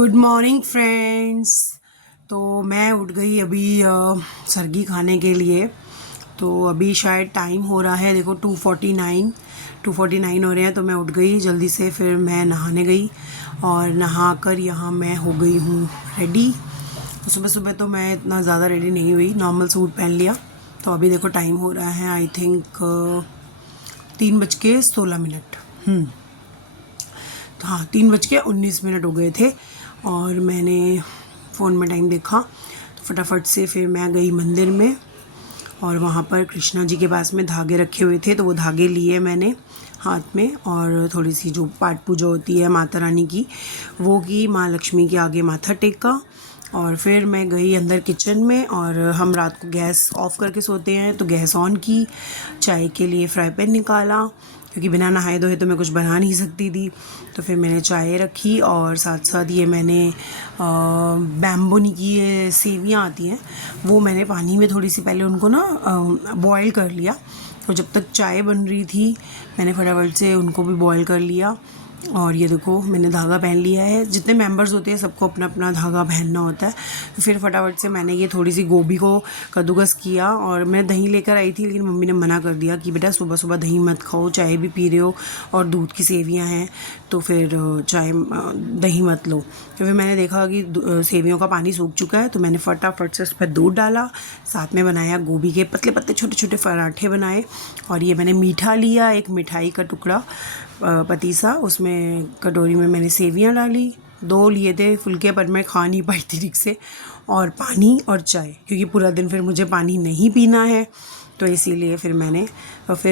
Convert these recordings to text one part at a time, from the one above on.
Good morning friends. तो मैं उठ गई अभी सरगी खाने के लिए। तो अभी शायद टाइम हो रहा है, देखो 2:49 हो रहे हैं। तो मैं उठ गई जल्दी से, फिर मैं नहाने गई और नहा कर यहाँ मैं हो गई हूँ रेडी। सुबह सुबह तो मैं इतना ज़्यादा रेडी नहीं हुई, नॉर्मल सूट पहन लिया। तो अभी देखो टाइम हो रहा है आई थिंक 3:16। तो हाँ, 3:19 हो गए थे और मैंने फ़ोन में टाइम देखा तो फटाफट से फिर मैं गई मंदिर में। और वहाँ पर कृष्णा जी के पास में धागे रखे हुए थे, तो वो धागे लिए मैंने हाथ में और थोड़ी सी जो पाठ पूजा होती है माता रानी की वो की, माँ लक्ष्मी के आगे माथा टेका। और फिर मैं गई अंदर किचन में, और हम रात को गैस ऑफ़ करके सोते हैं तो गैस ऑन की, चाय के लिए फ्राई पैन निकाला क्योंकि बिना नहाए धोए तो मैं कुछ बना नहीं सकती थी। तो फिर मैंने चाय रखी और साथ साथ ये मैंने बैम्बोनी की ये सेवियाँ आती हैं वो मैंने पानी में थोड़ी सी पहले उनको ना बॉयल कर लिया। तो जब तक चाय बन रही थी मैंने फटाफट से उनको भी बॉयल कर लिया। और ये देखो मैंने धागा पहन लिया है। जितने मेंबर्स होते हैं सबको अपना अपना धागा पहनना होता है। तो फिर फटाफट से मैंने ये थोड़ी सी गोभी को कद्दूकस किया, और मैं दही लेकर आई थी लेकिन मम्मी ने मना कर दिया कि बेटा सुबह सुबह दही मत खाओ, चाय भी पी रहे हो और दूध की सेवियां हैं तो फिर चाय दही मत लो। तो फिर मैंने देखा कि सेवियों का पानी सूख चुका है तो मैंने फटाफट से उस पर दूध डाला, साथ में बनाया गोभी के पतले पतले छोटे छोटे पराठे बनाए। और ये मैंने मीठा लिया, एक मिठाई का टुकड़ा पतीसा, उसमें कटोरी में मैंने सेवियां डाली, 2 लिए थे फुलके पर मैं खा नहीं पाई थी ठीक से, और पानी और चाय क्योंकि पूरा दिन फिर मुझे पानी नहीं पीना है तो इसीलिए फिर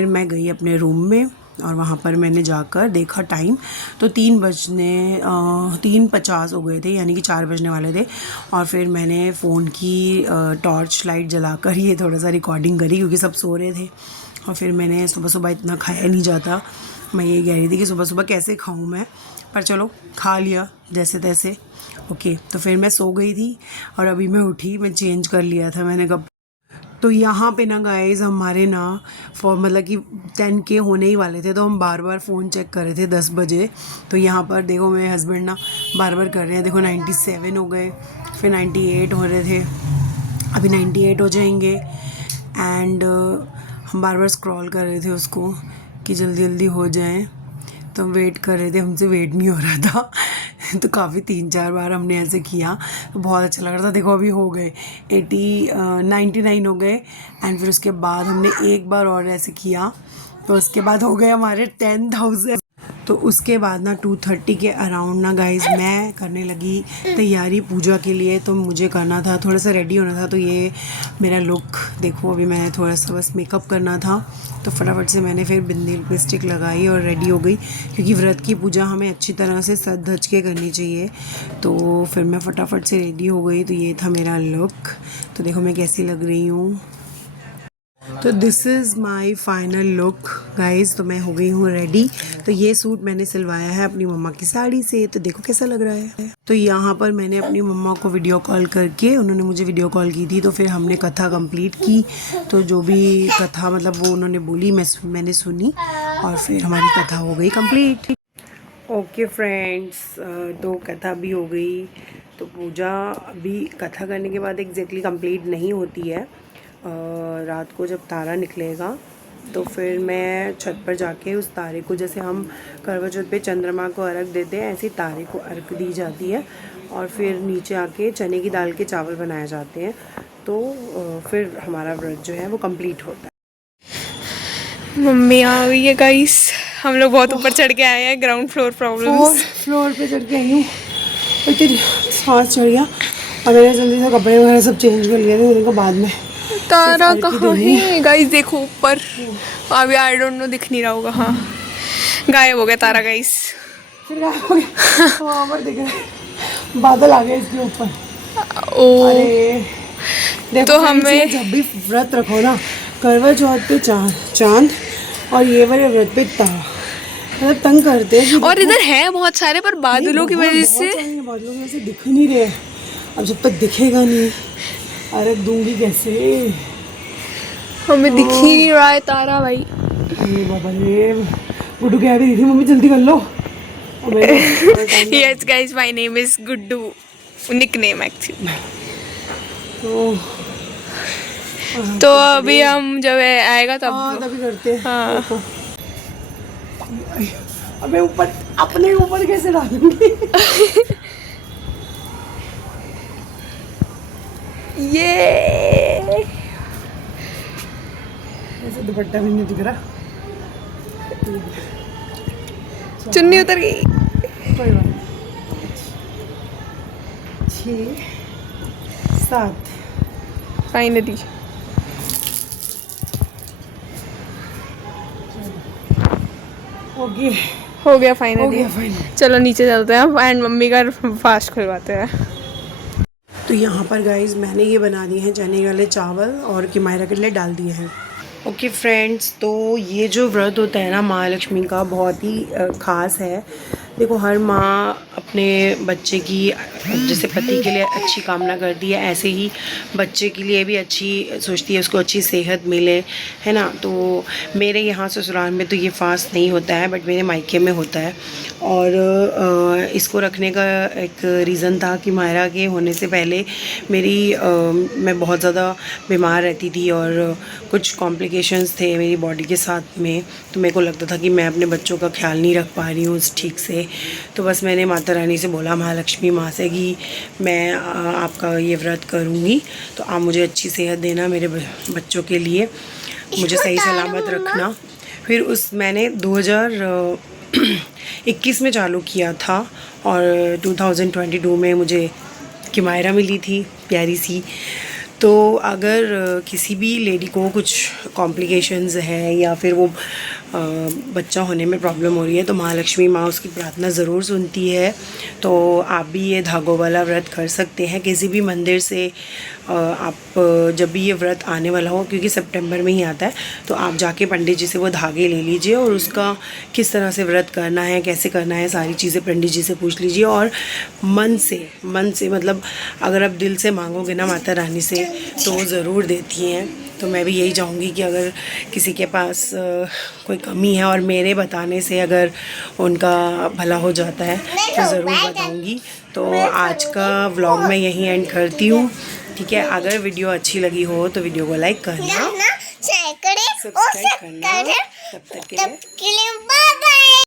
मैं गई अपने रूम में। और वहाँ पर मैंने जाकर देखा टाइम तो 3:50 हो गए थे, यानी कि 4 बजने वाले थे। और फिर मैंने फ़ोन की टॉर्च लाइट जलाकर ये थोड़ा सा रिकॉर्डिंग करी क्योंकि सब सो रहे थे। और फिर मैंने सुबह सुबह इतना खाया नहीं जाता, मैं ये कह रही थी कि सुबह सुबह कैसे खाऊं मैं, पर चलो खा लिया जैसे तैसे। ओके, तो फिर मैं सो गई थी और अभी मैं उठी, मैं चेंज कर लिया था मैंने कब। तो यहाँ पे ना गाइस हमारे ना मतलब कि 10K होने ही वाले थे, तो हम बार बार फ़ोन चेक कर रहे थे 10 बजे। तो यहाँ पर देखो मेरे हस्बैंड ना बार बार कर रहे हैं, देखो 97 हो गए, फिर 98 हो रहे थे, अभी 98 हो जाएंगे। एंड हम बार बार स्क्रॉल कर रहे थे उसको कि जल्दी जल्दी हो जाए, तो हम वेट कर रहे थे, हमसे वेट नहीं हो रहा था तो काफ़ी 3-4 बार हमने ऐसे किया तो बहुत अच्छा लग रहा था। देखो अभी हो गए 99 हो गए। एंड फिर उसके बाद हमने एक बार और ऐसे किया तो उसके बाद हो गए हमारे 10,000। तो उसके बाद ना 2:30 के अराउंड ना गाइस मैं करने लगी तैयारी पूजा के लिए। तो मुझे करना था, थोड़ा सा रेडी होना था। तो ये मेरा लुक देखो, अभी मैंने थोड़ा सा बस मेकअप करना था तो फटाफट से मैंने फिर बिंदी लिपस्टिक लगाई और रेडी हो गई क्योंकि व्रत की पूजा हमें अच्छी तरह से सज धज के करनी चाहिए। तो फिर मैं फटाफट से रेडी हो गई। तो ये था मेरा लुक, तो देखो मैं कैसी लग रही हूँ। तो this is my final look guys. तो मैं हो गई हूँ रेडी। तो ये सूट मैंने सिलवाया है अपनी मम्मा की साड़ी से, तो देखो कैसा लग रहा है। तो यहाँ पर मैंने अपनी मम्मा को वीडियो कॉल करके, उन्होंने मुझे वीडियो कॉल की थी, तो फिर हमने कथा कंप्लीट की। तो जो भी कथा मतलब वो उन्होंने बोली मैंने सुनी और फिर हमारी कथा हो गई कंप्लीट। ओके फ्रेंड्स, तो कथा भी हो गई। तो पूजा अभी कथा करने के बाद एग्जैक्टली कंप्लीट नहीं होती है। रात को जब तारा निकलेगा तो फिर मैं छत पर जाके उस तारे को, जैसे हम करवा चौथ पे चंद्रमा को अर्घ देते हैं, ऐसे तारे को अर्घ दी जाती है। और फिर नीचे आके चने की दाल के चावल बनाए जाते हैं। तो फिर हमारा व्रत जो है वो कंप्लीट होता है। मम्मी आ गई है गाइस, हम लोग बहुत ऊपर चढ़ के आए हैं, ग्राउंड फ्लोर प्रॉब्लम्स। फ्लोर पे चढ़ के आई हूँ, इतनी सांस चढ़ गया और मैंने जल्दी से कपड़े वगैरह सब चेंज कर लिए थे। उनको बाद में तारा कहाँ है गाइस, देखो ऊपर, अभी आई डोंट नो दिख नहीं रहा होगा। हाँ गायब हो गया तारा गाइस, फिर गायब हो गया। वहाँ पर दिख रहा है, बादल आ गए इसके ऊपर। ओ अरे देखो तो हमें जब भी व्रत रखो ना, करवा चौथ पे चांद और ये वाले व्रत पे तारा, मतलब तंग करते हैं। और इधर है बहुत सारे, पर बादलों की वजह से बादलों की वजह से दिख नहीं रहे। अब जब तक दिखेगा नहीं अर्घ दूंगी कैसे, हमें दिख ही नहीं रहा है तारा भाई। अरे बाबा रे, गुड्डू कह रही थी मम्मी जल्दी कर लो। Yes guys, my name is Guddu, nickname actually. तो अभी हम जब आएगा तब तभी करते हैं। हाँ। देखो। अबे ऊपर अपने ऊपर कैसे डालूंगी? ये ऐसे दुपट्टा भी नहीं दिख रहा। चुन्नी उतर गई। कोई बात नहीं। 6 7 फाइनली ओके हो गया हो फाइनली। गया फाइनल। चलो नीचे चलते हैं एंड मम्मी का फास्ट खुलवाते हैं। तो यहाँ पर गाइस मैंने ये बना दिए हैं चने वाले चावल और किमायरा के लिए डाल दिए हैं। ओके फ्रेंड्स, तो ये जो व्रत होता है ना महालक्ष्मी का, बहुत ही ख़ास है। देखो हर माँ अपने बच्चे की जैसे पति के लिए अच्छी कामना करती है, ऐसे ही बच्चे के लिए भी अच्छी सोचती है, उसको अच्छी सेहत मिले, है ना। तो मेरे यहाँ ससुराल में तो ये फास्ट नहीं होता है, बट मेरे मायके में होता है। और इसको रखने का एक रीज़न था कि मायरा के होने से पहले मैं बहुत ज़्यादा बीमार रहती थी और कुछ कॉम्प्लिकेशंस थे मेरी बॉडी के साथ में। तो मेरे को लगता था कि मैं अपने बच्चों का ख्याल नहीं रख पा रही हूँ ठीक से। तो बस मैंने माता रानी से बोला, महालक्ष्मी माँ से, कि मैं आपका ये व्रत करूँगी, तो आप मुझे अच्छी सेहत देना, मेरे बच्चों के लिए मुझे सही सलामत रखना। फिर मैंने 2021 में चालू किया था और 2022 में मुझे किमायरा मिली थी प्यारी सी। तो अगर किसी भी लेडी को कुछ कॉम्प्लिकेशंस है या फिर वो बच्चा होने में प्रॉब्लम हो रही है, तो महालक्ष्मी माँ उसकी प्रार्थना ज़रूर सुनती है। तो आप भी ये धागों वाला व्रत कर सकते हैं किसी भी मंदिर से। आप जब भी ये व्रत आने वाला हो, क्योंकि सितंबर में ही आता है, तो आप जाके पंडित जी से वो धागे ले लीजिए और उसका किस तरह से व्रत करना है, कैसे करना है, सारी चीज़ें पंडित जी से पूछ लीजिए। और मन से मतलब अगर आप दिल से मांगोगे ना माता रानी से, तो वो ज़रूर देती हैं। तो मैं भी यही चाहूँगी कि अगर किसी के पास कोई कमी है और मेरे बताने से अगर उनका भला हो जाता है, तो ज़रूर बताऊँगी। तो आज का व्लॉग मैं यहीं एंड करती हूँ, ठीक है। अगर वीडियो अच्छी लगी हो तो वीडियो को लाइक करना, सब्सक्राइब करना। तब तक के लिए